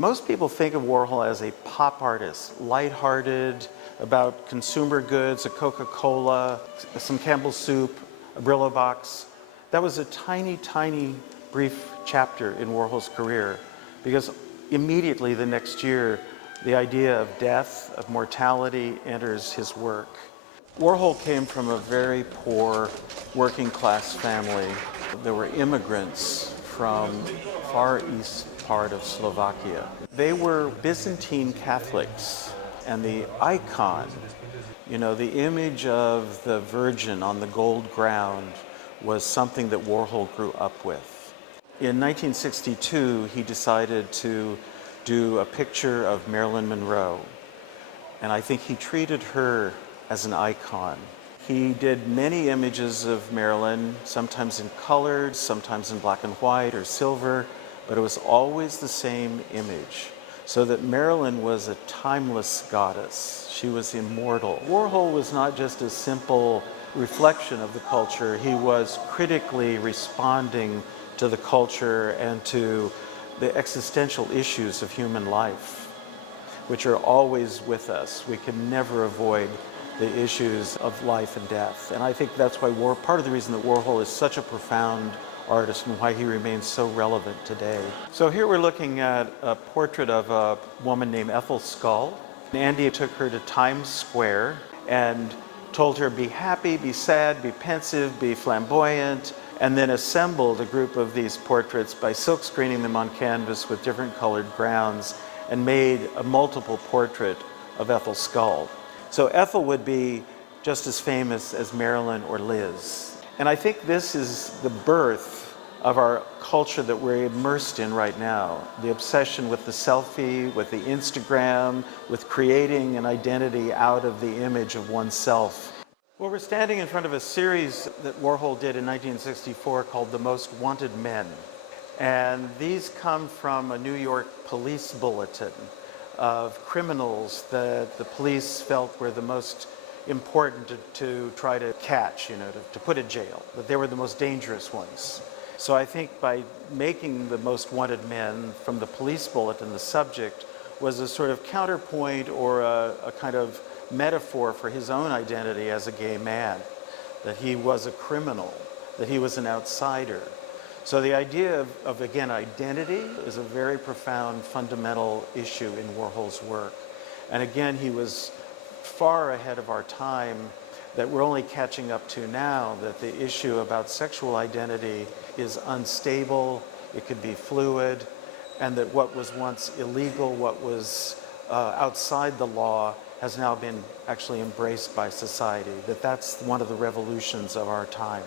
Most people think of Warhol as a pop artist, lighthearted, about consumer goods, a Coca-Cola, some Campbell's soup, a Brillo box. That was a tiny, tiny, brief chapter in Warhol's career, because immediately the next year, the idea of death, of mortality, enters his work. Warhol came from a very poor working class family. There were immigrants from far east part of Slovakia. They were Byzantine Catholics, and the icon, the image of the Virgin on the gold ground was something that Warhol grew up with. In 1962, he decided to do a picture of Marilyn Monroe, and I think he treated her as an icon. He did many images of Marilyn, sometimes in color, sometimes in black and white or silver, but it was always the same image, so that Marilyn was a timeless goddess. She was immortal. Warhol was not just a simple reflection of the culture. He was critically responding to the culture and to the existential issues of human life, which are always with us. We can never avoid the issues of life and death. And I think that's why part of the reason that Warhol is such a profound artist and why he remains so relevant today. So here we're looking at a portrait of a woman named Ethel Skull. Andy took her to Times Square and told her, be happy, be sad, be pensive, be flamboyant, and then assembled a group of these portraits by silk screening them on canvas with different colored grounds and made a multiple portrait of Ethel Skull. So Ethel would be just as famous as Marilyn or Liz. And I think this is the birth of our culture that we're immersed in right now. The obsession with the selfie, with the Instagram, with creating an identity out of the image of oneself. Well, we're standing in front of a series that Warhol did in 1964 called The Most Wanted Men. And these come from a New York police bulletin of criminals that the police felt were the most important to try to catch, to put in jail, that they were the most dangerous ones. So I think by making the Most Wanted Men from the police bulletin, the subject was a sort of counterpoint or a kind of metaphor for his own identity as a gay man, that he was a criminal, that he was an outsider. So the idea of again, identity is a very profound, fundamental issue in Warhol's work. And again, he was far ahead of our time, that we're only catching up to now, that the issue about sexual identity is unstable, it could be fluid, and that what was once illegal, what was outside the law, has now been actually embraced by society, that's one of the revolutions of our time.